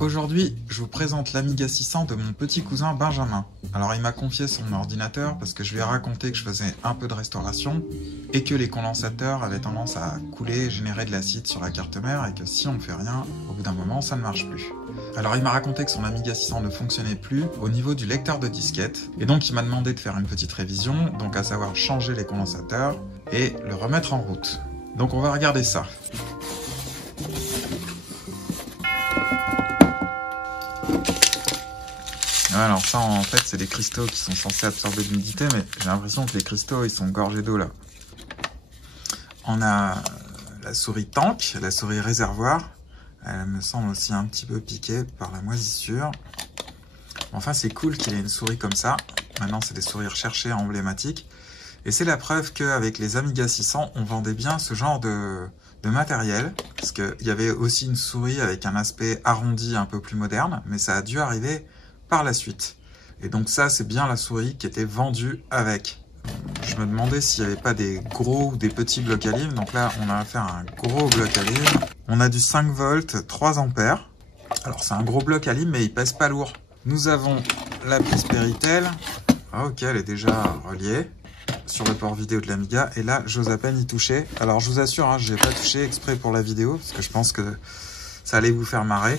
Aujourd'hui, je vous présente l'Amiga 600 de mon petit cousin Benjamin. Alors il m'a confié son ordinateur parce que je lui ai raconté que je faisais un peu de restauration et que les condensateurs avaient tendance à couler et générer de l'acide sur la carte mère et que si on ne fait rien, au bout d'un moment, ça ne marche plus. Alors il m'a raconté que son Amiga 600 ne fonctionnait plus au niveau du lecteur de disquette et donc il m'a demandé de faire une petite révision, donc à savoir changer les condensateurs et le remettre en route. Donc on va regarder ça. Alors ça en fait c'est des cristaux qui sont censés absorber de l'humidité, mais j'ai l'impression que les cristaux ils sont gorgés d'eau là. On a la souris tank, la souris réservoir, elle me semble aussi un petit peu piquée par la moisissure. Enfin c'est cool qu'il y ait une souris comme ça, maintenant c'est des souris recherchées emblématiques. Et c'est la preuve qu'avec les Amiga 600 on vendait bien ce genre de matériel, parce qu'il y avait aussi une souris avec un aspect arrondi un peu plus moderne, mais ça a dû arriver par la suite. Et donc ça, c'est bien la souris qui était vendue avec. Je me demandais s'il n'y avait pas des gros ou des petits blocs à livre. Donc là, on a affaire à un gros bloc à livre. On a du 5 volts, 3 ampères. Alors c'est un gros bloc à livre, mais il pèse pas lourd. Nous avons la prise Péritel. Ok, elle est déjà reliée sur le port vidéo de l'Amiga. Et là, j'ose à peine y toucher. Alors je vous assure, hein, je n'ai pas touché exprès pour la vidéo, parce que je pense que ça allait vous faire marrer.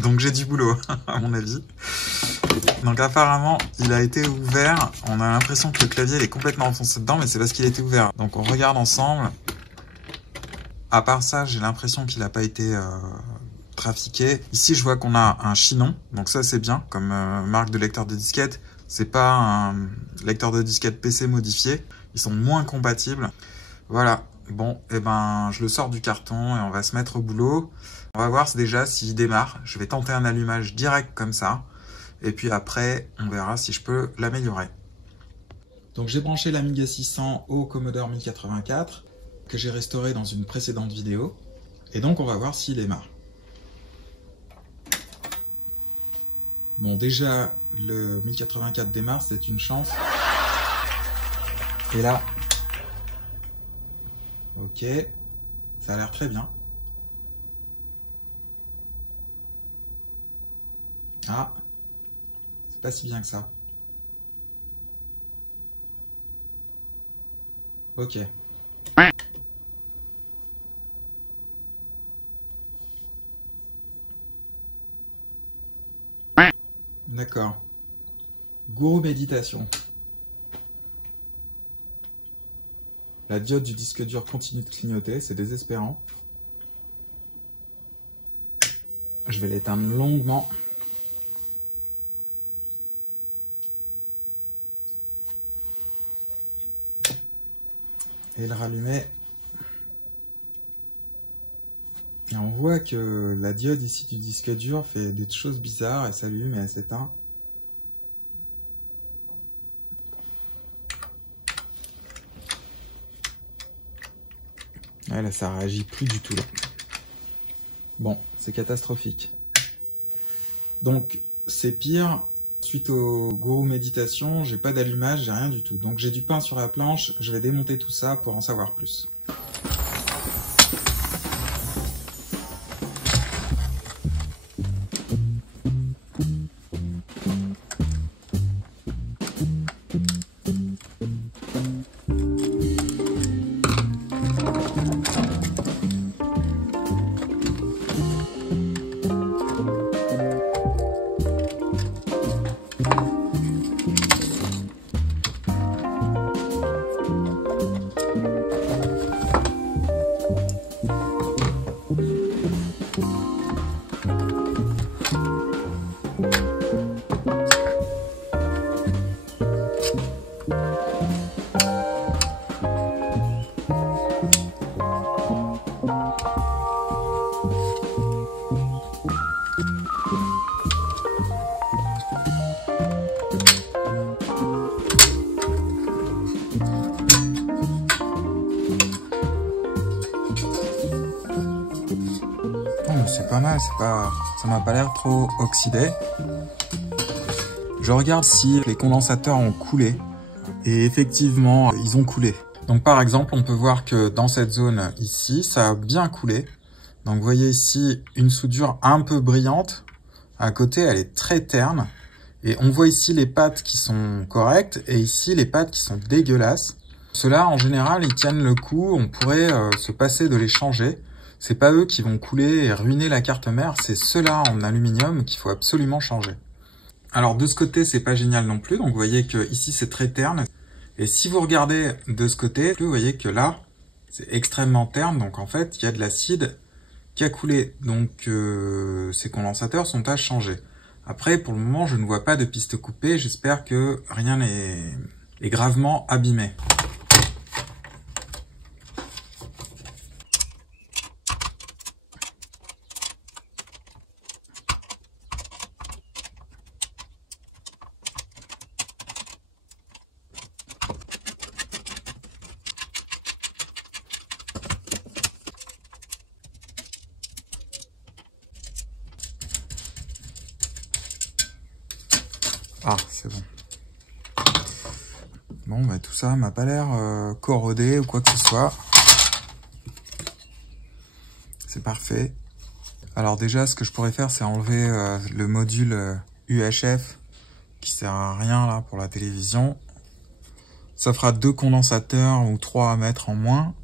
Donc j'ai du boulot, à mon avis. Donc apparemment, il a été ouvert. On a l'impression que le clavier il est complètement enfoncé dedans, mais c'est parce qu'il a été ouvert. Donc on regarde ensemble. À part ça, j'ai l'impression qu'il n'a pas été trafiqué. Ici, je vois qu'on a un chinon. Donc ça, c'est bien, comme marque de lecteur de disquette. C'est pas un lecteur de disquette PC modifié. Ils sont moins compatibles. Voilà. Bon, et ben, je le sors du carton et on va se mettre au boulot. On va voir déjà s'il démarre. Je vais tenter un allumage direct comme ça. Et puis après, on verra si je peux l'améliorer. Donc j'ai branché l'Amiga 600 au Commodore 1084 que j'ai restauré dans une précédente vidéo. Et donc on va voir s'il démarre. Bon, déjà, le 1084 démarre, c'est une chance. Et là, ok, ça a l'air très bien. Ah, c'est pas si bien que ça. Ok. D'accord. Gourou méditation. La diode du disque dur continue de clignoter, c'est désespérant. Je vais l'éteindre longuement. Et le rallumer. Et on voit que la diode ici du disque dur fait des choses bizarres, elle s'allume et elle s'éteint. Ouais, là ça réagit plus du tout là. Bon, c'est catastrophique. Donc c'est pire. Suite au gourou méditation, j'ai pas d'allumage, j'ai rien du tout. Donc j'ai du pain sur la planche, je vais démonter tout ça pour en savoir plus. C'est pas mal, ça m'a pas l'air trop oxydé. Je regarde si les condensateurs ont coulé. Et effectivement, ils ont coulé. Donc par exemple, on peut voir que dans cette zone ici, ça a bien coulé. Donc vous voyez ici une soudure un peu brillante. À côté, elle est très terne. Et on voit ici les pattes qui sont correctes et ici les pattes qui sont dégueulasses. Ceux-là, en général, ils tiennent le coup. On pourrait se passer de les changer. C'est pas eux qui vont couler et ruiner la carte mère. C'est ceux-là en aluminium qu'il faut absolument changer. Alors de ce côté, c'est pas génial non plus. Donc vous voyez que ici c'est très terne. Et si vous regardez de ce côté, vous voyez que là, c'est extrêmement terne. Donc en fait, il y a de l'acide qui a coulé. Donc ces condensateurs sont à changer. Après, pour le moment, je ne vois pas de piste coupée. J'espère que rien n'est gravement abîmé. Ah, c'est bon. Bon, bah, tout ça m'a pas l'air corrodé ou quoi que ce soit. C'est parfait. Alors déjà, ce que je pourrais faire, c'est enlever le module UHF qui sert à rien là pour la télévision. Ça fera 2 condensateurs ou 3 à mettre en moins.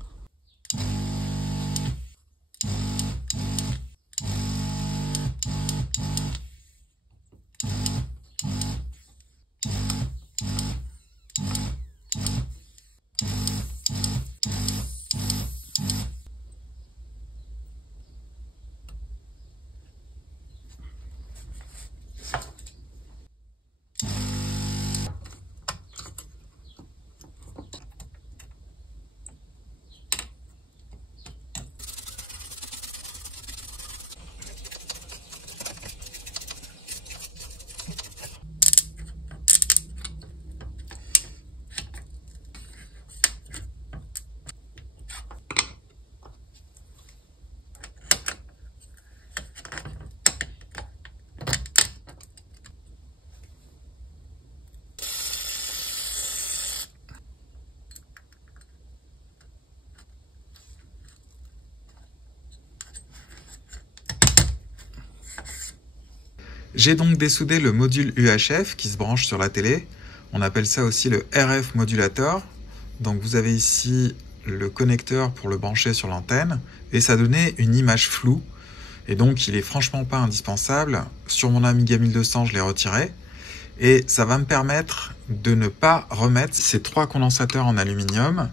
J'ai donc dessoudé le module UHF qui se branche sur la télé. On appelle ça aussi le RF modulator. Donc vous avez ici le connecteur pour le brancher sur l'antenne et ça donnait une image floue. Et donc il est franchement pas indispensable. Sur mon Amiga 1200, je l'ai retiré. Et ça va me permettre de ne pas remettre ces 3 condensateurs en aluminium.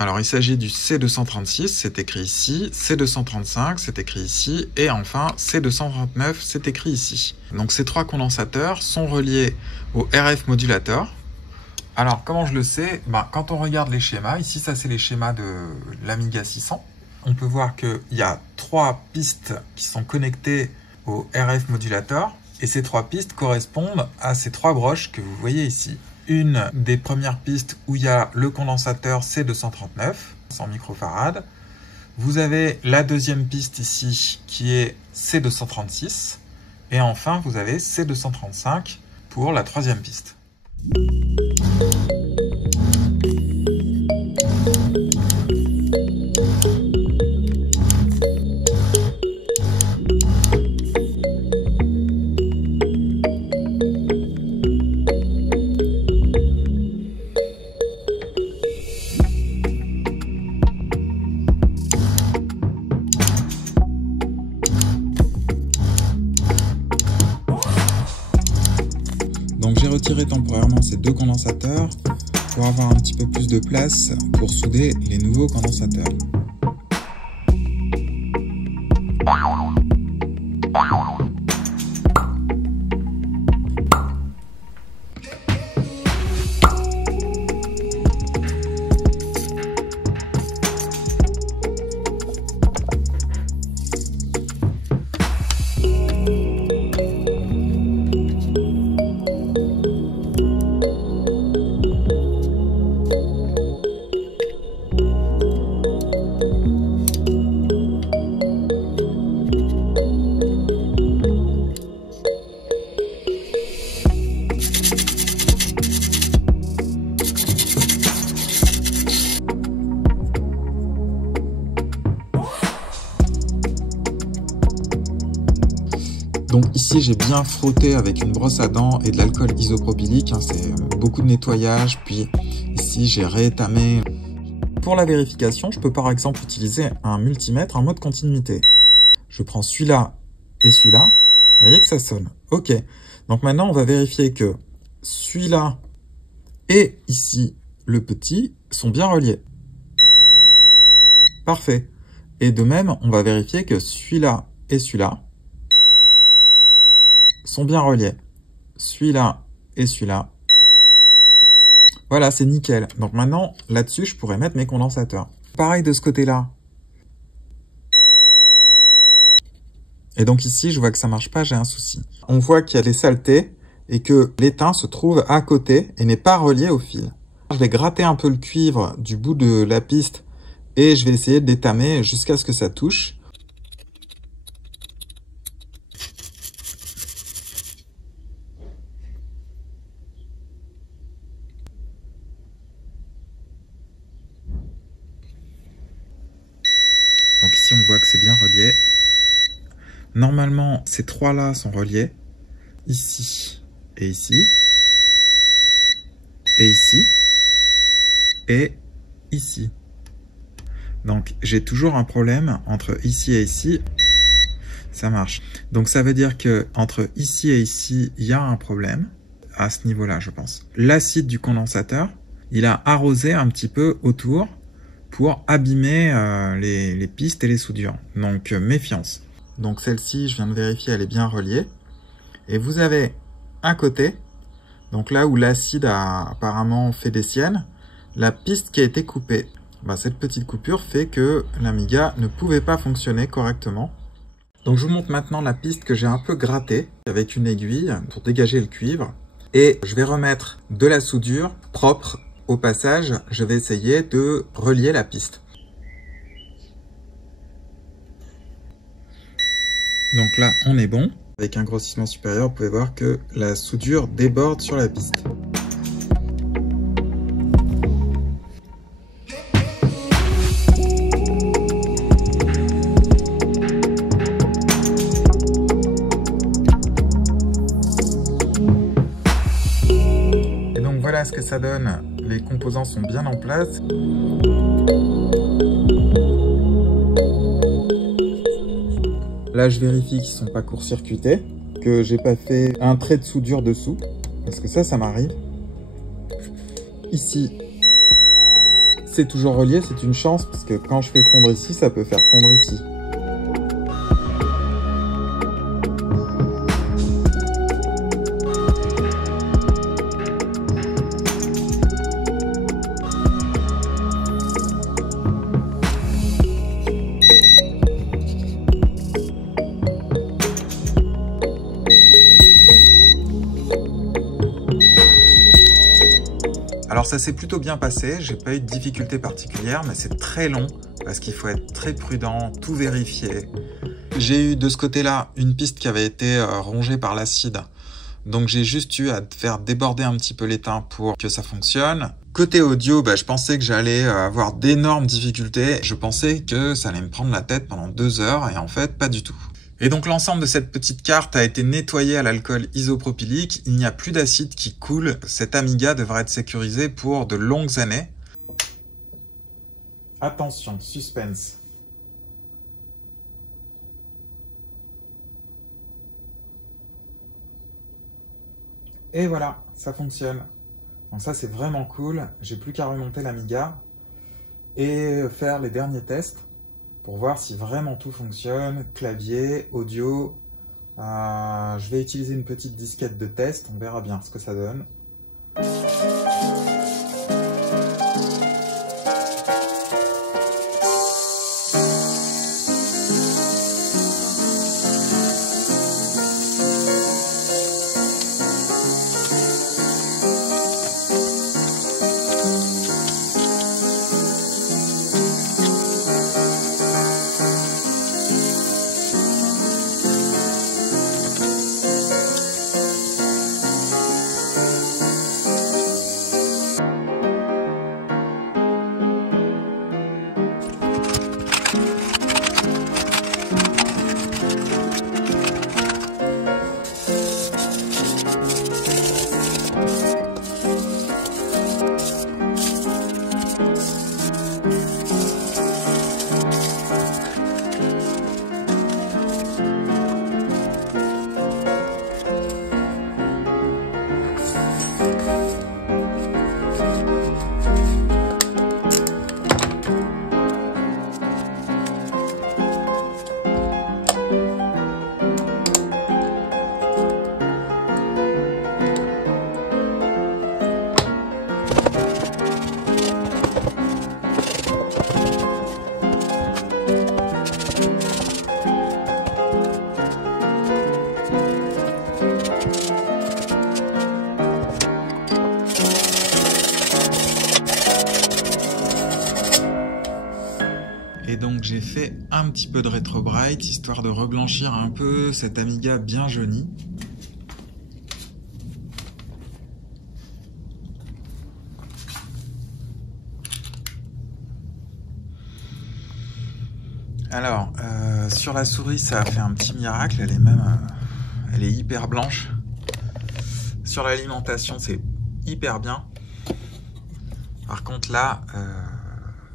Alors il s'agit du C236, c'est écrit ici, C235, c'est écrit ici, et enfin C239, c'est écrit ici. Donc ces 3 condensateurs sont reliés au RF modulator. Alors comment je le sais? Quand on regarde les schémas, ici ça c'est les schémas de l'Amiga 600, on peut voir qu'il y a 3 pistes qui sont connectées au RF modulator, et ces 3 pistes correspondent à ces 3 broches que vous voyez ici. Une des premières pistes où il y a le condensateur C239, 100 microfarad. Vous avez la deuxième piste ici qui est C236. Et enfin, vous avez C235 pour la troisième piste. Donc j'ai retiré temporairement ces 2 condensateurs pour avoir un petit peu plus de place pour souder les nouveaux condensateurs. Donc ici, j'ai bien frotté avec une brosse à dents et de l'alcool isopropylique. Hein, c'est beaucoup de nettoyage. Puis ici, j'ai réétamé. Pour la vérification, je peux par exemple utiliser un multimètre en mode continuité. Je prends celui-là et celui-là. Vous voyez que ça sonne. OK. Donc maintenant, on va vérifier que celui-là et ici, le petit, sont bien reliés. Parfait. Et de même, on va vérifier que celui-là et celui-là sont bien reliés. Celui-là et celui-là. Voilà, c'est nickel. Donc maintenant, là-dessus, je pourrais mettre mes condensateurs. Pareil de ce côté-là. Et donc ici, je vois que ça marche pas, j'ai un souci. On voit qu'il y a des saletés et que l'étain se trouve à côté et n'est pas relié au fil. Je vais gratter un peu le cuivre du bout de la piste et je vais essayer de l'étamer jusqu'à ce que ça touche. Donc ici, on voit que c'est bien relié. Normalement, ces trois-là sont reliés. Ici et ici. Et ici. Et ici. Donc, j'ai toujours un problème entre ici et ici. Ça marche. Donc, ça veut dire que entre ici et ici, il y a un problème. À ce niveau-là, je pense. L'acide du condensateur, il a arrosé un petit peu autour pour abîmer les pistes et les soudures. Donc, méfiance. Donc, celle-ci, je viens de vérifier, elle est bien reliée. Et vous avez un côté, donc là où l'acide a apparemment fait des siennes, la piste qui a été coupée. Bah, cette petite coupure fait que l'Amiga ne pouvait pas fonctionner correctement. Donc je vous montre maintenant la piste que j'ai un peu grattée avec une aiguille pour dégager le cuivre. Et je vais remettre de la soudure propre. Au passage, je vais essayer de relier la piste. Donc là, on est bon. Avec un grossissement supérieur, vous pouvez voir que la soudure déborde sur la piste. Et donc voilà ce que ça donne. Les composants sont bien en place. Là, je vérifie qu'ils ne sont pas court-circuités, que j'ai pas fait un trait de soudure dessous, parce que ça m'arrive. Ici, c'est toujours relié, c'est une chance, parce que quand je fais fondre ici, ça peut faire fondre ici. Alors ça s'est plutôt bien passé, j'ai pas eu de difficultés particulières, mais c'est très long parce qu'il faut être très prudent, tout vérifier. J'ai eu de ce côté-là une piste qui avait été rongée par l'acide, donc j'ai juste eu à faire déborder un petit peu l'étain pour que ça fonctionne. Côté audio, je pensais que j'allais avoir d'énormes difficultés, je pensais que ça allait me prendre la tête pendant 2 heures et en fait pas du tout. Et donc l'ensemble de cette petite carte a été nettoyé à l'alcool isopropylique. Il n'y a plus d'acide qui coule. Cette Amiga devrait être sécurisée pour de longues années. Attention, suspense. Et voilà, ça fonctionne. Donc ça c'est vraiment cool. J'ai plus qu'à remonter l'Amiga et faire les derniers tests pour voir si vraiment tout fonctionne, clavier, audio. Je vais utiliser une petite disquette de test, on verra bien ce que ça donne. Et donc j'ai fait un petit peu de Retro Bright, histoire de reblanchir un peu cette Amiga bien jaunie. Alors, sur la souris, ça a fait un petit miracle, elle est même... elle est hyper blanche. Sur l'alimentation, c'est hyper bien. Par contre là,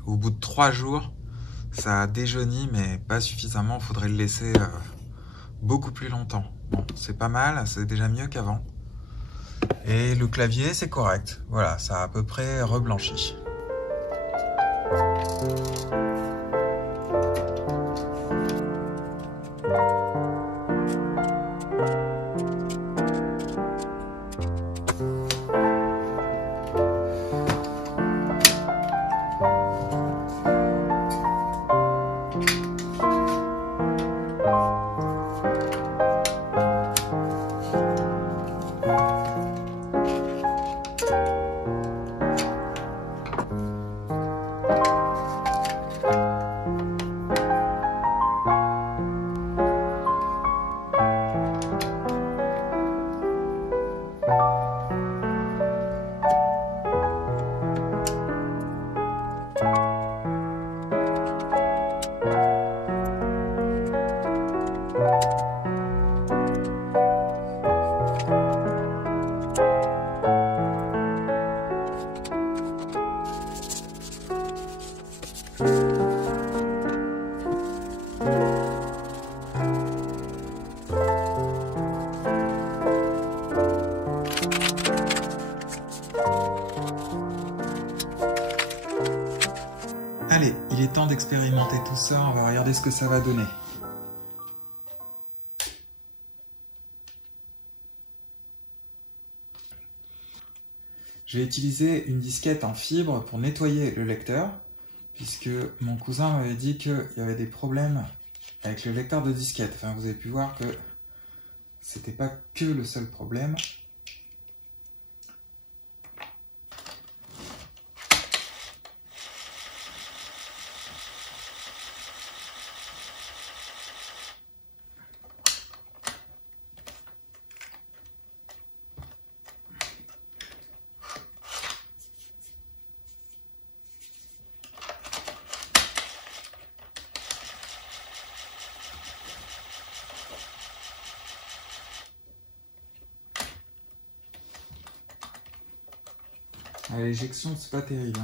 au bout de 3 jours, ça a déjauni, mais pas suffisamment. Il faudrait le laisser beaucoup plus longtemps. Bon, c'est pas mal, c'est déjà mieux qu'avant. Et le clavier, c'est correct. Voilà, ça a à peu près reblanchi. Allez, il est temps d'expérimenter tout ça, on va regarder ce que ça va donner. Je vais utiliser une disquette en fibre pour nettoyer le lecteur, puisque mon cousin m'avait dit qu'il y avait des problèmes avec le lecteur de disquette. Enfin, vous avez pu voir que c'était pas que le seul problème. À l'éjection, c'est pas terrible.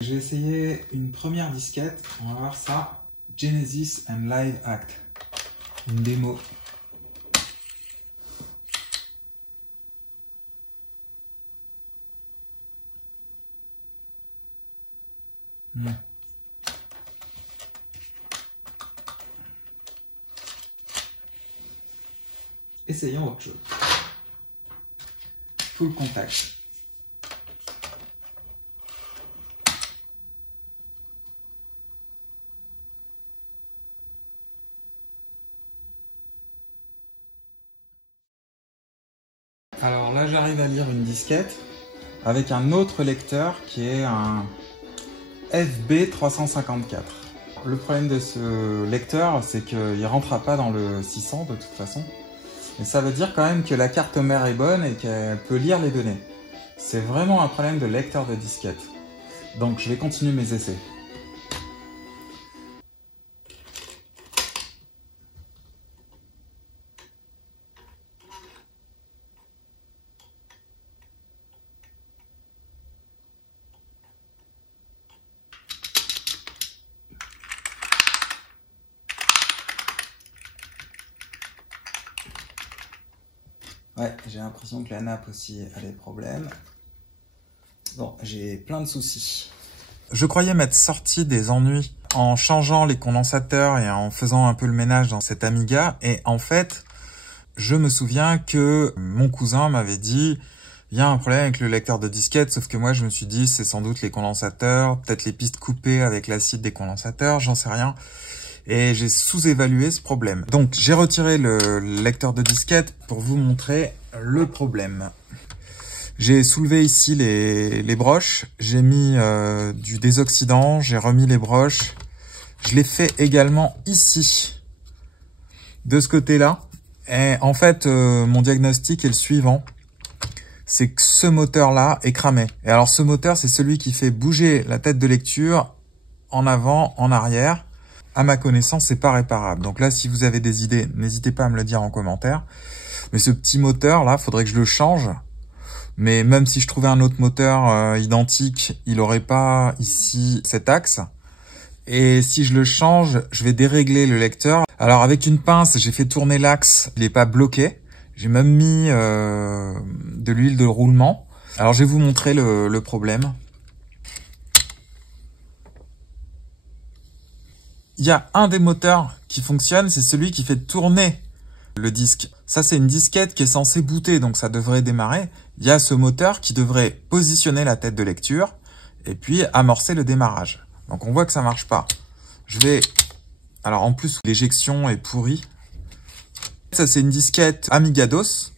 J'ai essayé une première disquette, on va voir ça. Genesis and Live Act. Une démo. Essayons autre chose. Full contact. Alors là, j'arrive à lire une disquette avec un autre lecteur qui est un FB354. Le problème de ce lecteur, c'est qu'il ne rentrera pas dans le 600 de toute façon. Mais ça veut dire quand même que la carte mère est bonne et qu'elle peut lire les données. C'est vraiment un problème de lecteur de disquette. Donc je vais continuer mes essais. Ouais, j'ai l'impression que la nappe aussi a des problèmes. Bon, j'ai plein de soucis. Je croyais m'être sorti des ennuis en changeant les condensateurs et en faisant un peu le ménage dans cette Amiga. Et en fait, je me souviens que mon cousin m'avait dit il y a un problème avec le lecteur de disquette, sauf que moi je me suis dit c'est sans doute les condensateurs, peut-être les pistes coupées avec l'acide des condensateurs, j'en sais rien. Et j'ai sous-évalué ce problème. Donc j'ai retiré le lecteur de disquette pour vous montrer le problème. J'ai soulevé ici les broches, j'ai mis du désoxydant, j'ai remis les broches. Je l'ai fait également ici, de ce côté-là. Et en fait, mon diagnostic est le suivant. C'est que ce moteur-là est cramé. Et alors ce moteur, c'est celui qui fait bouger la tête de lecture en avant, en arrière. À ma connaissance, c'est pas réparable. Donc là, si vous avez des idées, n'hésitez pas à me le dire en commentaire. Mais ce petit moteur-là, faudrait que je le change. Mais même si je trouvais un autre moteur identique, il n'aurait pas ici cet axe. Et si je le change, je vais dérégler le lecteur. Alors avec une pince, j'ai fait tourner l'axe, il n'est pas bloqué. J'ai même mis de l'huile de roulement. Alors je vais vous montrer le problème. Il y a un des moteurs qui fonctionne, c'est celui qui fait tourner le disque. Ça, c'est une disquette qui est censée booter, donc ça devrait démarrer. Il y a ce moteur qui devrait positionner la tête de lecture et puis amorcer le démarrage. Donc on voit que ça marche pas. Je vais... Alors en plus, l'éjection est pourrie. Ça, c'est une disquette Amiga DOS.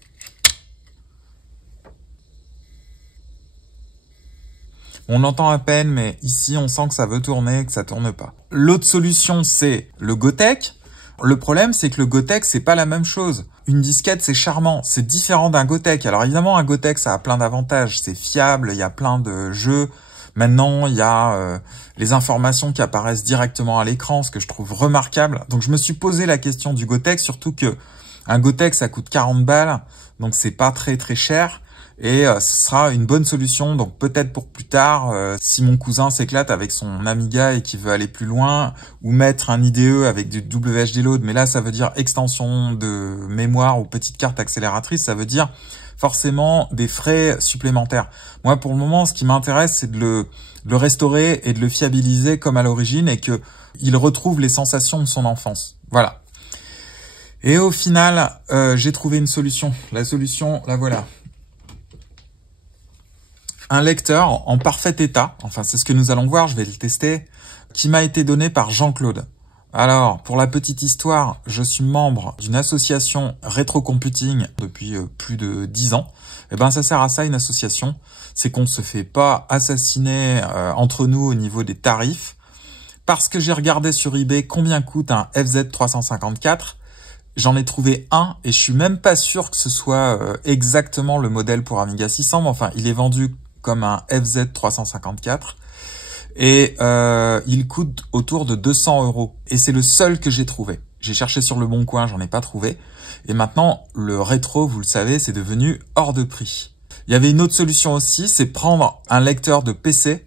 On entend à peine, mais ici, on sent que ça veut tourner, que ça tourne pas. L'autre solution, c'est le Gotek. Le problème, c'est que le Gotek, c'est pas la même chose. Une disquette, c'est charmant, c'est différent d'un Gotek. Alors évidemment, un Gotek, ça a plein d'avantages. C'est fiable, il y a plein de jeux. Maintenant, il y a les informations qui apparaissent directement à l'écran, ce que je trouve remarquable. Donc je me suis posé la question du Gotek, surtout que un Gotek, ça coûte 40 balles, donc c'est pas très très cher. Et ce sera une bonne solution, donc peut-être pour plus tard, si mon cousin s'éclate avec son Amiga et qu'il veut aller plus loin, ou mettre un IDE avec du WHD Load, mais là ça veut dire extension de mémoire ou petite carte accélératrice, ça veut dire forcément des frais supplémentaires. Moi pour le moment, ce qui m'intéresse, c'est de le restaurer et de le fiabiliser comme à l'origine et que il retrouve les sensations de son enfance. Voilà. Et au final, j'ai trouvé une solution. La solution, la voilà. Un lecteur en parfait état, enfin c'est ce que nous allons voir, je vais le tester, qui m'a été donné par Jean-Claude. Alors, pour la petite histoire, je suis membre d'une association rétrocomputing depuis plus de 10 ans. Et ben ça sert à ça une association, c'est qu'on se fait pas assassiner entre nous au niveau des tarifs. Parce que j'ai regardé sur eBay combien coûte un FZ354, j'en ai trouvé un et je suis même pas sûr que ce soit exactement le modèle pour Amiga 600, mais enfin il est vendu comme un FZ354 et il coûte autour de 200 € et c'est le seul que j'ai trouvé. J'ai cherché sur le bon coin, j'en ai pas trouvé et maintenant le rétro, vous le savez, c'est devenu hors de prix. Il y avait une autre solution aussi, c'est prendre un lecteur de PC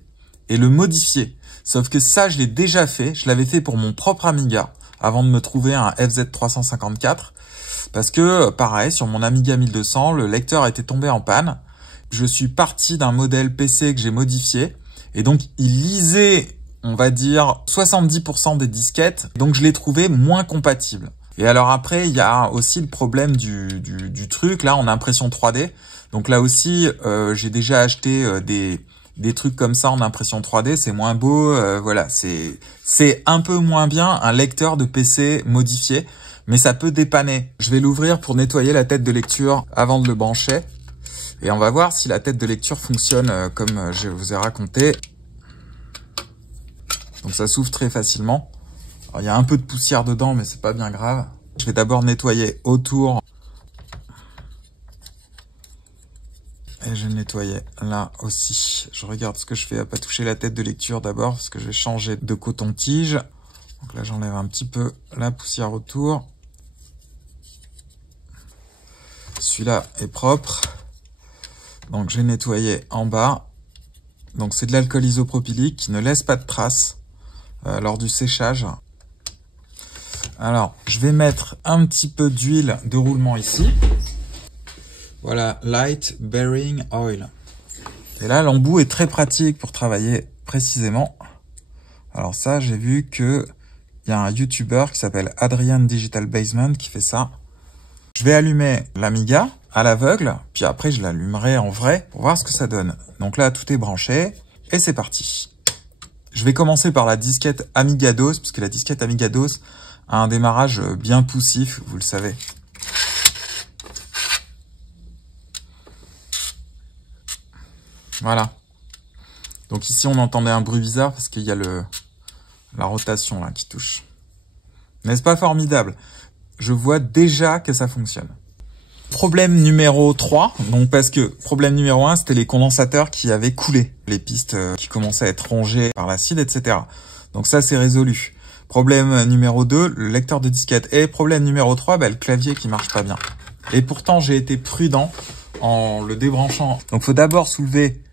et le modifier. Sauf que ça, je l'ai déjà fait, je l'avais fait pour mon propre Amiga avant de me trouver un FZ354 parce que pareil, sur mon Amiga 1200, le lecteur était tombé en panne. Je suis parti d'un modèle PC que j'ai modifié et donc il lisait, on va dire, 70% des disquettes, donc je l'ai trouvé moins compatible. Et alors après, il y a aussi le problème du truc, là en impression 3D. Donc là aussi, j'ai déjà acheté des trucs comme ça en impression 3D, c'est moins beau, voilà, c'est un peu moins bien un lecteur de PC modifié, mais ça peut dépanner. Je vais l'ouvrir pour nettoyer la tête de lecture avant de le brancher. Et on va voir si la tête de lecture fonctionne comme je vous ai raconté. Donc ça s'ouvre très facilement. Alors, il y a un peu de poussière dedans, mais c'est pas bien grave. Je vais d'abord nettoyer autour. Et je vais nettoyer là aussi. Je regarde ce que je fais à pas toucher la tête de lecture d'abord, parce que je vais changer de coton-tige. Donc là, j'enlève un petit peu la poussière autour. Celui-là est propre. Donc je vais nettoyer en bas. Donc c'est de l'alcool isopropylique qui ne laisse pas de traces lors du séchage. Alors je vais mettre un petit peu d'huile de roulement ici. Voilà, Light Bearing Oil. Et là l'embout est très pratique pour travailler précisément. Alors ça, j'ai vu que il y a un YouTuber qui s'appelle Adrian Digital Basement qui fait ça. Je vais allumer l'Amiga à l'aveugle, puis après je l'allumerai en vrai pour voir ce que ça donne. Donc là, tout est branché et c'est parti. Je vais commencer par la disquette Amiga DOS, puisque la disquette Amiga DOS a un démarrage bien poussif, vous le savez. Voilà. Donc ici, on entendait un bruit bizarre parce qu'il y a la rotation là qui touche. N'est-ce pas formidable? Je vois déjà que ça fonctionne. Problème numéro 3, donc parce que problème numéro 1, c'était les condensateurs qui avaient coulé, les pistes qui commençaient à être rongées par l'acide, etc. Donc ça, c'est résolu. Problème numéro 2, le lecteur de disquette. Et problème numéro 3, le clavier qui marche pas bien. Et pourtant, j'ai été prudent en le débranchant. Donc, faut d'abord soulever.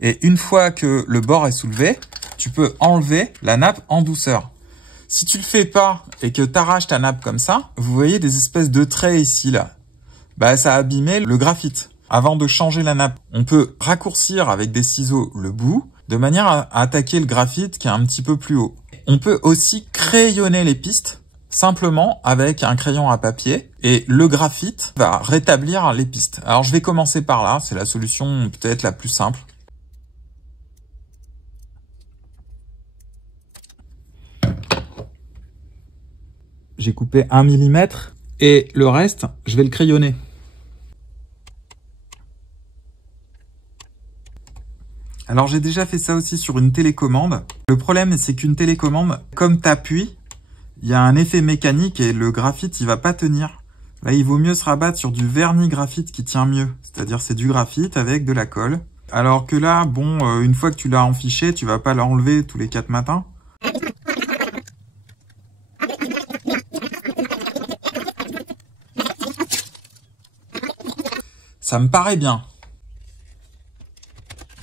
Et une fois que le bord est soulevé, tu peux enlever la nappe en douceur. Si tu le fais pas et que tu arraches ta nappe comme ça, vous voyez des espèces de traits ici, là. Ça a abîmé le graphite. Avant de changer la nappe, on peut raccourcir avec des ciseaux le bout de manière à attaquer le graphite qui est un petit peu plus haut. On peut aussi crayonner les pistes simplement avec un crayon à papier et le graphite va rétablir les pistes. Alors je vais commencer par là, c'est la solution peut-être la plus simple. J'ai coupé 1 mm et le reste, je vais le crayonner. Alors j'ai déjà fait ça aussi sur une télécommande. Le problème, c'est qu'une télécommande, comme t'appuies, il y a un effet mécanique et le graphite, il va pas tenir. Là, il vaut mieux se rabattre sur du vernis graphite qui tient mieux. C'est-à-dire, c'est du graphite avec de la colle. Alors que là, bon, une fois que tu l'as enfiché, tu vas pas l'enlever tous les 4 matins. Ça me paraît bien.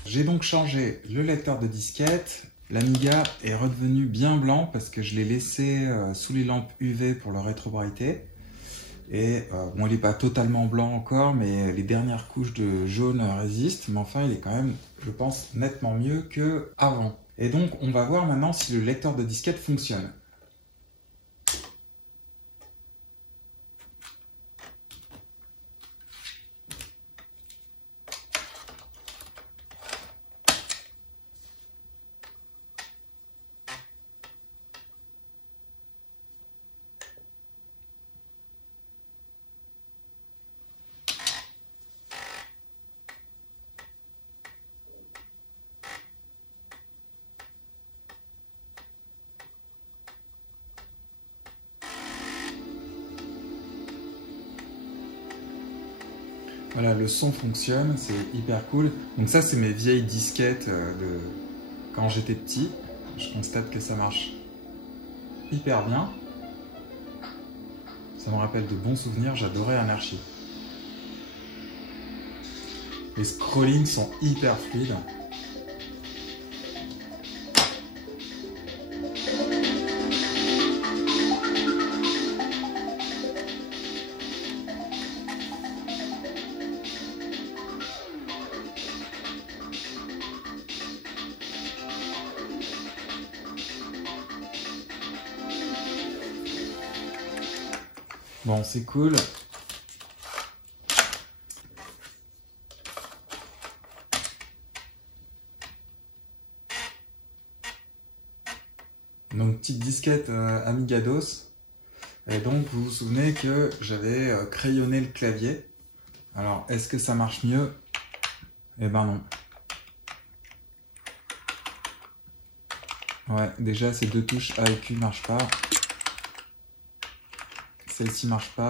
J'ai donc changé le lecteur de disquette. L'Amiga est redevenu bien blanc parce que je l'ai laissé sous les lampes UV pour le rétrobrighter. Et bon, il n'est pas totalement blanc encore, mais les dernières couches de jaune résistent. Mais enfin, il est quand même, je pense, nettement mieux qu'avant. Et donc, on va voir maintenant si le lecteur de disquette fonctionne. Voilà, le son fonctionne, c'est hyper cool. Donc ça, c'est mes vieilles disquettes de quand j'étais petit. Je constate que ça marche hyper bien. Ça me rappelle de bons souvenirs, j'adorais Anarchy. Les scrollings sont hyper fluides. Bon, c'est cool. Donc, petite disquette Amiga DOS. Et donc, vous vous souvenez que j'avais crayonné le clavier. Alors, est-ce que ça marche mieux? Eh ben non. Ouais, déjà, ces deux touches A et Q ne marchent pas. Celle-ci marche pas.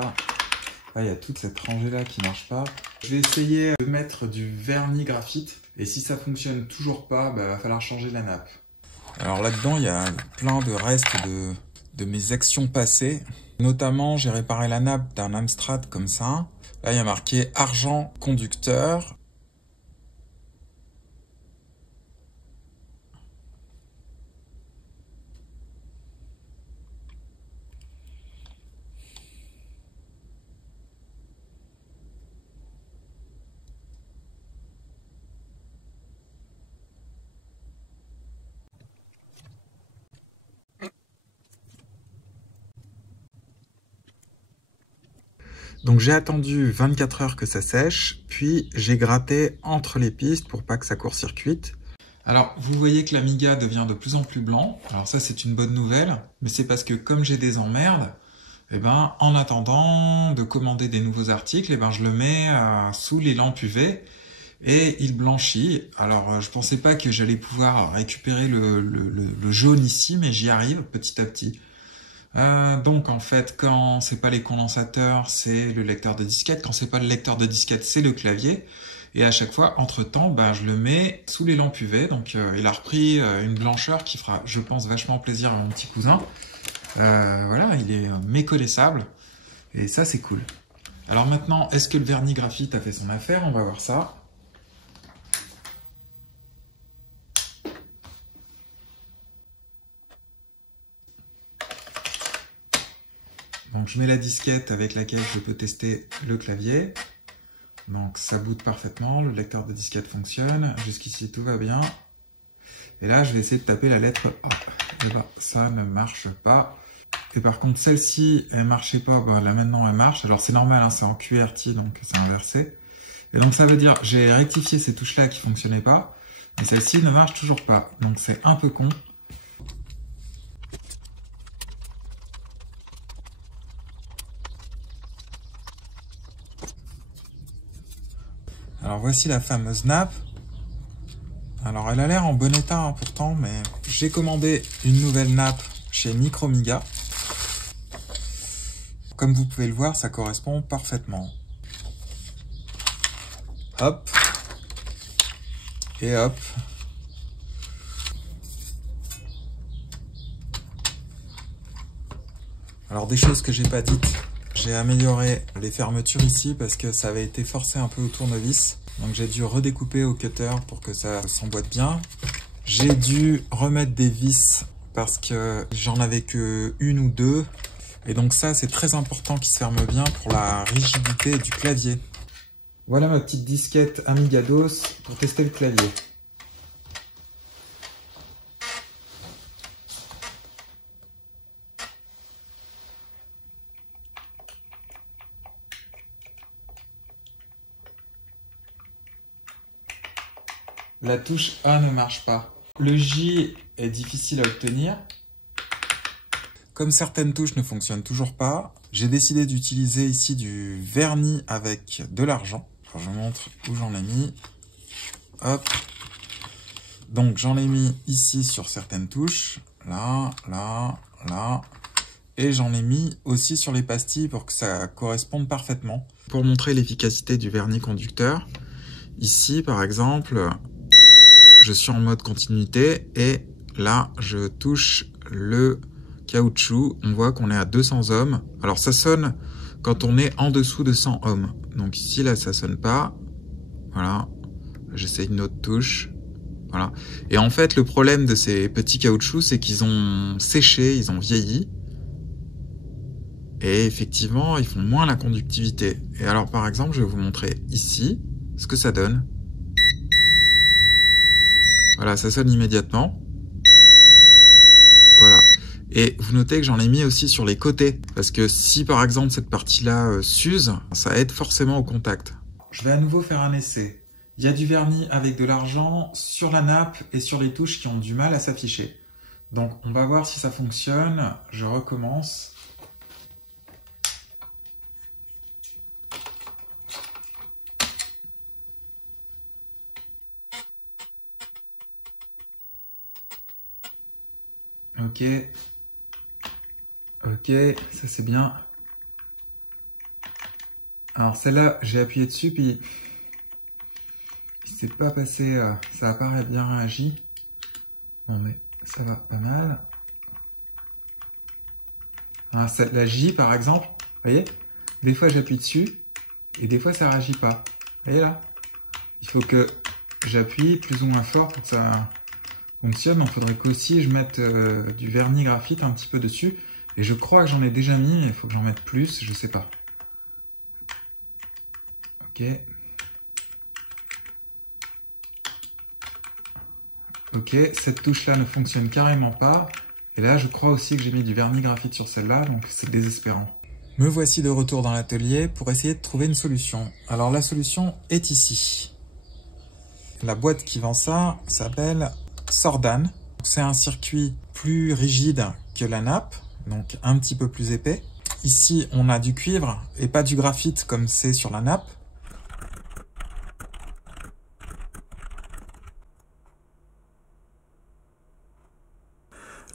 Là, il y a toute cette rangée-là qui marche pas. Je vais essayer de mettre du vernis graphite. Et si ça fonctionne toujours pas, va falloir changer la nappe. Alors là-dedans, il y a plein de restes de mes actions passées. Notamment, j'ai réparé la nappe d'un Amstrad comme ça. Là, il y a marqué argent conducteur. Donc j'ai attendu 24 heures que ça sèche, puis j'ai gratté entre les pistes pour pas que ça court-circuite. Alors vous voyez que l'Amiga devient de plus en plus blanc. Alors ça c'est une bonne nouvelle, mais c'est parce que comme j'ai des emmerdes, en attendant de commander des nouveaux articles, je le mets sous les lampes UV et il blanchit. Alors je pensais pas que j'allais pouvoir récupérer le jaune ici, mais j'y arrive petit à petit. Donc en fait, quand c'est pas les condensateurs, c'est le lecteur de disquette. Quand c'est pas le lecteur de disquette, c'est le clavier. Et à chaque fois, entre-temps, je le mets sous les lampes UV. Donc il a repris une blancheur qui fera, je pense, vachement plaisir à mon petit cousin. Voilà, il est méconnaissable. Et ça, c'est cool. Alors maintenant, est-ce que le vernis graphite a fait son affaire? On va voir ça. Donc je mets la disquette avec laquelle je peux tester le clavier. Donc ça boot parfaitement, le lecteur de disquette fonctionne, jusqu'ici tout va bien. Et là je vais essayer de taper la lettre A. Et ça ne marche pas. Et par contre celle-ci, elle marchait pas, là maintenant elle marche. Alors c'est normal, hein, c'est en QWERTY, donc c'est inversé. Et donc ça veut dire, j'ai rectifié ces touches-là qui fonctionnaient pas, mais celle-ci ne marche toujours pas. Donc c'est un peu con. Alors voici la fameuse nappe. Alors elle a l'air en bon état hein, pourtant, mais j'ai commandé une nouvelle nappe chez Micromiga. Comme vous pouvez le voir, ça correspond parfaitement. Hop. Et hop. Alors des choses que j'ai pas dites. J'ai amélioré les fermetures ici parce que ça avait été forcé un peu au tournevis. Donc j'ai dû redécouper au cutter pour que ça s'emboîte bien. J'ai dû remettre des vis parce que j'en avais que une ou deux. Et donc ça, c'est très important qu'il se ferme bien pour la rigidité du clavier. Voilà ma petite disquette Amiga DOS pour tester le clavier. La touche A ne marche pas. Le J est difficile à obtenir. Comme certaines touches ne fonctionnent toujours pas, j'ai décidé d'utiliser ici du vernis avec de l'argent. Je vous montre où j'en ai mis. Hop. Donc j'en ai mis ici sur certaines touches. Là, là, là. Et j'en ai mis aussi sur les pastilles pour que ça corresponde parfaitement. Pour montrer l'efficacité du vernis conducteur, ici par exemple, je suis en mode continuité et là je touche le caoutchouc. On voit qu'on est à 200 ohms. Alors ça sonne quand on est en dessous de 100 ohms. Donc ici là ça sonne pas. Voilà. J'essaie une autre touche. Voilà. Et en fait le problème de ces petits caoutchoucs c'est qu'ils ont séché, ils ont vieilli. Et effectivement ils font moins la conductivité. Et alors par exemple je vais vous montrer ici ce que ça donne. Voilà, ça sonne immédiatement. Voilà. Et vous notez que j'en ai mis aussi sur les côtés. Parce que si par exemple cette partie-là s'use, ça aide forcément au contact. Je vais à nouveau faire un essai. Il y a du vernis avec de l'argent sur la nappe et sur les touches qui ont du mal à s'afficher. Donc on va voir si ça fonctionne. Je recommence. Ok. Ok, ça c'est bien. Alors celle-là, j'ai appuyé dessus, puis il s'est pas passé, ça a pas bien réagi. Bon mais ça va pas mal. Alors, la J par exemple, vous voyez, des fois j'appuie dessus, et des fois ça réagit pas. Vous voyez là? Il faut que j'appuie plus ou moins fort pour que ça fonctionne. Donc il faudrait qu'aussi je mette du vernis graphite un petit peu dessus. Et je crois que j'en ai déjà mis, il faut que j'en mette plus, je sais pas. Ok. Ok, cette touche-là ne fonctionne carrément pas. Et là, je crois aussi que j'ai mis du vernis graphite sur celle-là, donc c'est désespérant. Me voici de retour dans l'atelier pour essayer de trouver une solution. Alors la solution est ici. La boîte qui vend ça s'appelle Sordan. C'est un circuit plus rigide que la nappe, donc un petit peu plus épais. Ici, on a du cuivre et pas du graphite comme c'est sur la nappe.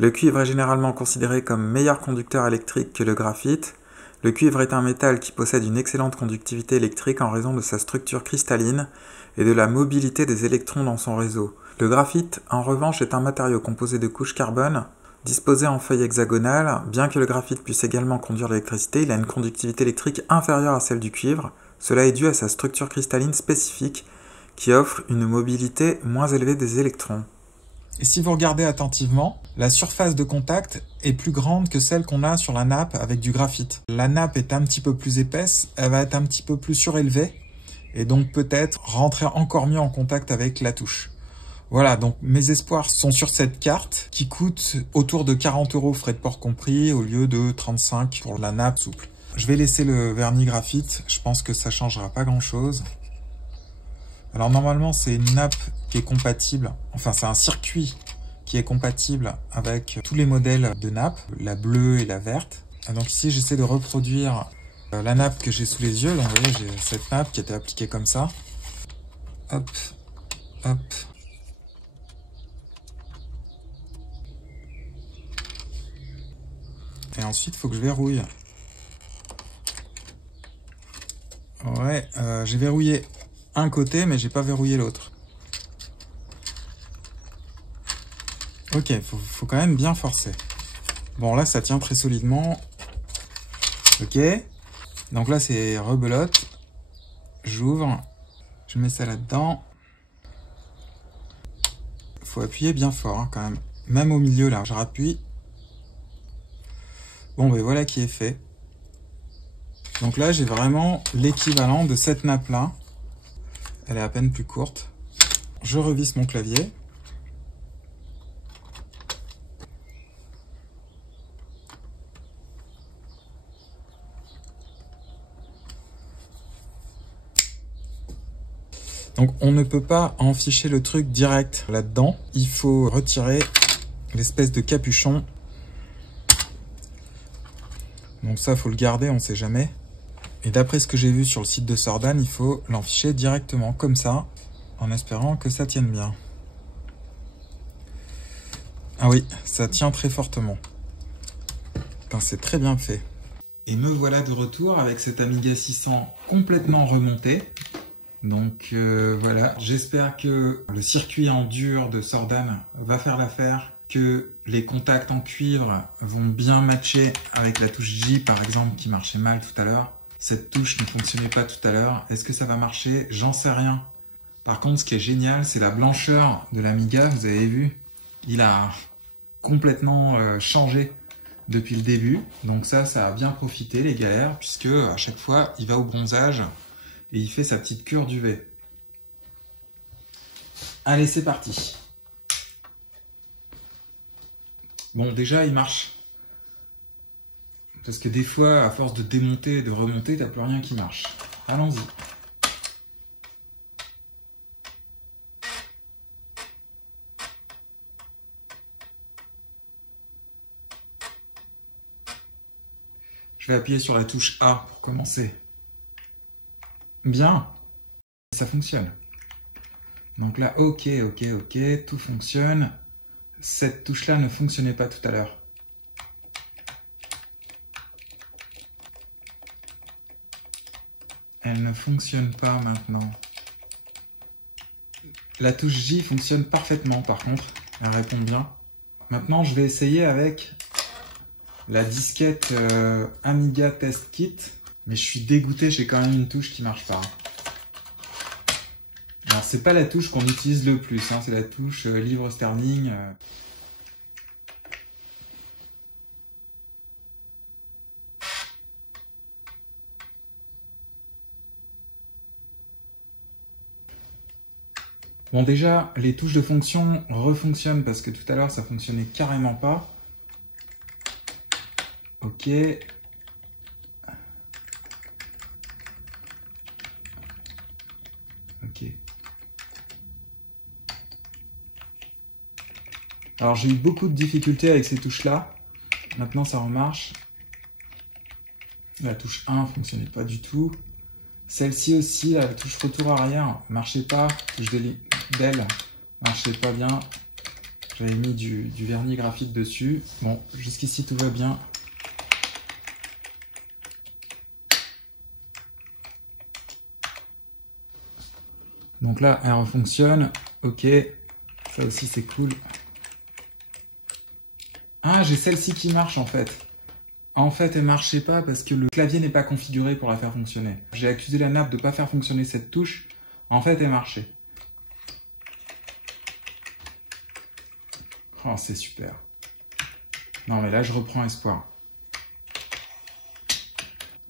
Le cuivre est généralement considéré comme meilleur conducteur électrique que le graphite. Le cuivre est un métal qui possède une excellente conductivité électrique en raison de sa structure cristalline et de la mobilité des électrons dans son réseau. Le graphite, en revanche, est un matériau composé de couches carbone, disposé en feuilles hexagonales. Bien que le graphite puisse également conduire l'électricité, il a une conductivité électrique inférieure à celle du cuivre. Cela est dû à sa structure cristalline spécifique qui offre une mobilité moins élevée des électrons. Et si vous regardez attentivement, la surface de contact est plus grande que celle qu'on a sur la nappe avec du graphite. La nappe est un petit peu plus épaisse, elle va être un petit peu plus surélevée et donc peut-être rentrer encore mieux en contact avec la touche. Voilà, donc mes espoirs sont sur cette carte qui coûte autour de 40 € frais de port compris au lieu de 35 pour la nappe souple. Je vais laisser le vernis graphite, je pense que ça changera pas grand-chose. Alors normalement c'est une nappe qui est compatible, enfin c'est un circuit qui est compatible avec tous les modèles de nappe, la bleue et la verte. Et donc ici j'essaie de reproduire la nappe que j'ai sous les yeux. Donc vous voyez, j'ai cette nappe qui a été appliquée comme ça. Hop, hop. Et ensuite il faut que je verrouille. Ouais, j'ai verrouillé un côté, mais j'ai pas verrouillé l'autre. Ok, faut quand même bien forcer. Bon, là, ça tient très solidement. Ok. Donc là, c'est rebelote. J'ouvre. Je mets ça là-dedans. Faut appuyer bien fort, hein, quand même. Même au milieu, là, je rappuie. Bon, ben voilà qui est fait. Donc là, j'ai vraiment l'équivalent de cette nappe-là. Elle est à peine plus courte. Je revisse mon clavier. Donc on ne peut pas enficher le truc direct là-dedans. Il faut retirer l'espèce de capuchon. Donc ça, faut le garder, on ne sait jamais. Et d'après ce que j'ai vu sur le site de Sordane, il faut l'enficher directement comme ça, en espérant que ça tienne bien. Ah oui, ça tient très fortement. C'est très bien fait. Et me voilà de retour avec cet Amiga 600 complètement remonté. Donc voilà, j'espère que le circuit en dur de Sordane va faire l'affaire, que les contacts en cuivre vont bien matcher avec la touche J par exemple qui marchait mal tout à l'heure. Cette touche ne fonctionnait pas tout à l'heure. Est-ce que ça va marcher? J'en sais rien. Par contre, ce qui est génial, c'est la blancheur de l'Amiga. Vous avez vu, il a complètement changé depuis le début. Donc ça a bien profité, les galères, puisque à chaque fois, il va au bronzage et il fait sa petite cure d'UV. Allez, c'est parti. Bon, déjà, il marche. Parce que des fois, à force de démonter et de remonter, t'as plus rien qui marche. Allons-y. Je vais appuyer sur la touche A pour commencer. Bien. Ça fonctionne. Donc là, ok, tout fonctionne. Cette touche-là ne fonctionnait pas tout à l'heure. Elle ne fonctionne pas maintenant. La touche J fonctionne parfaitement par contre. Elle répond bien. Maintenant, je vais essayer avec la disquette Amiga Test Kit. Mais je suis dégoûté, j'ai quand même une touche qui marche pas. Alors, c'est pas la touche qu'on utilise le plus, hein, c'est la touche livre sterling. Bon, déjà, les touches de fonction refonctionnent parce que tout à l'heure, ça fonctionnait carrément pas. Ok. Ok. Alors, j'ai eu beaucoup de difficultés avec ces touches-là. Maintenant, ça remarche. La touche 1 ne fonctionnait pas du tout. Celle-ci aussi, la touche retour arrière, marchait pas. Touche d'elle, marchait pas bien. J'avais mis du vernis graphite dessus. Bon, jusqu'ici tout va bien. Donc là, elle refonctionne. Ok, ça aussi c'est cool. Ah, j'ai celle-ci qui marche en fait. En fait, elle marchait pas parce que le clavier n'est pas configuré pour la faire fonctionner. J'ai accusé la nappe de ne pas faire fonctionner cette touche. En fait, elle marchait. Oh, c'est super. Non, mais là, je reprends espoir.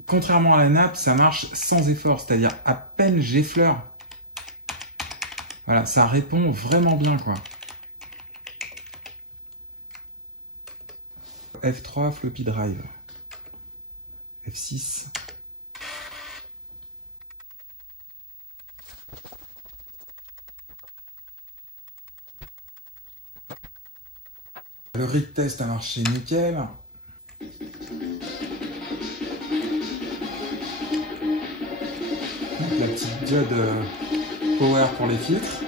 Contrairement à la nappe, ça marche sans effort, c'est-à-dire à peine j'effleure. Voilà, ça répond vraiment bien, quoi. F3, floppy drive. F6. Le read test a marché nickel. Donc, la petite diode power pour les filtres.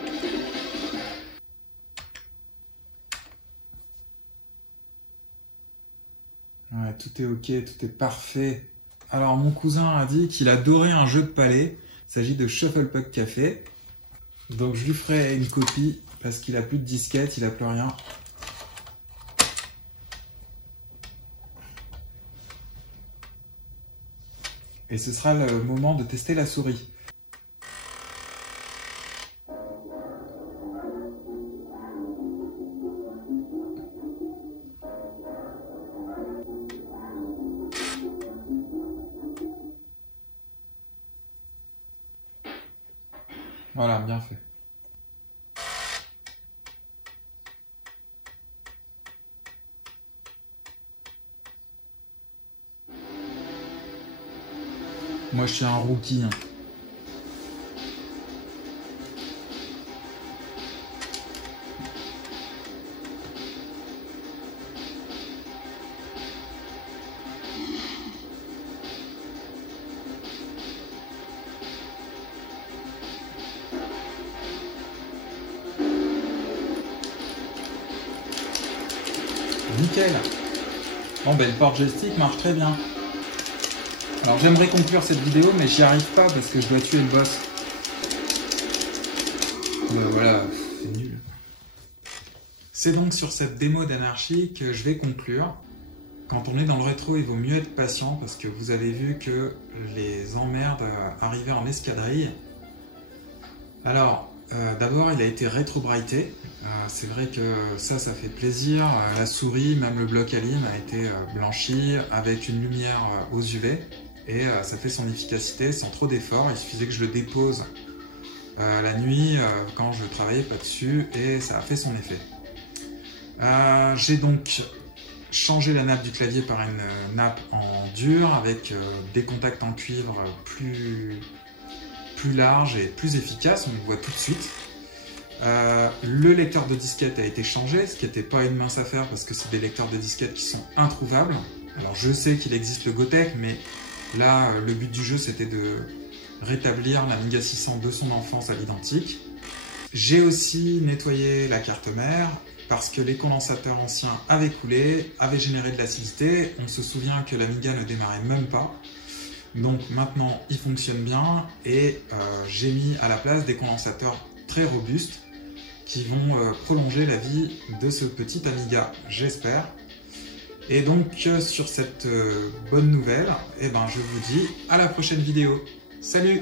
Ouais, tout est ok, tout est parfait. Alors mon cousin a dit qu'il adorait un jeu de palais. Il s'agit de Shufflepuck Café. Donc je lui ferai une copie parce qu'il a plus de disquette, il a plus rien. Et ce sera le moment de tester la souris. Voilà, bien fait. Moi, je suis un rookie. Hein. Nickel. Bon, ben, le port joystick marche très bien. Alors j'aimerais conclure cette vidéo, mais j'y arrive pas parce que je dois tuer le boss. Voilà, c'est nul. C'est donc sur cette démo d'Anarchy que je vais conclure. Quand on est dans le rétro, il vaut mieux être patient parce que vous avez vu que les emmerdes arrivaient en escadrille. Alors, d'abord, il a été rétro-brighté. C'est vrai que ça fait plaisir. La souris, même le bloc alim a été blanchi avec une lumière aux UV. Et ça fait son efficacité sans trop d'efforts. Il suffisait que je le dépose la nuit quand je travaillais pas dessus et ça a fait son effet. J'ai donc changé la nappe du clavier par une nappe en dur avec des contacts en cuivre plus larges et plus efficaces, on le voit tout de suite. Le lecteur de disquette a été changé, ce qui n'était pas une mince affaire parce que c'est des lecteurs de disquette qui sont introuvables. Alors je sais qu'il existe le Gotek, mais là, le but du jeu, c'était de rétablir l'Amiga 600 de son enfance à l'identique. J'ai aussi nettoyé la carte mère parce que les condensateurs anciens avaient coulé, avaient généré de l'acidité. On se souvient que l'Amiga ne démarrait même pas. Donc maintenant, il fonctionne bien et j'ai mis à la place des condensateurs très robustes qui vont prolonger la vie de ce petit Amiga, j'espère. Et donc, sur cette bonne nouvelle, eh ben, je vous dis à la prochaine vidéo. Salut!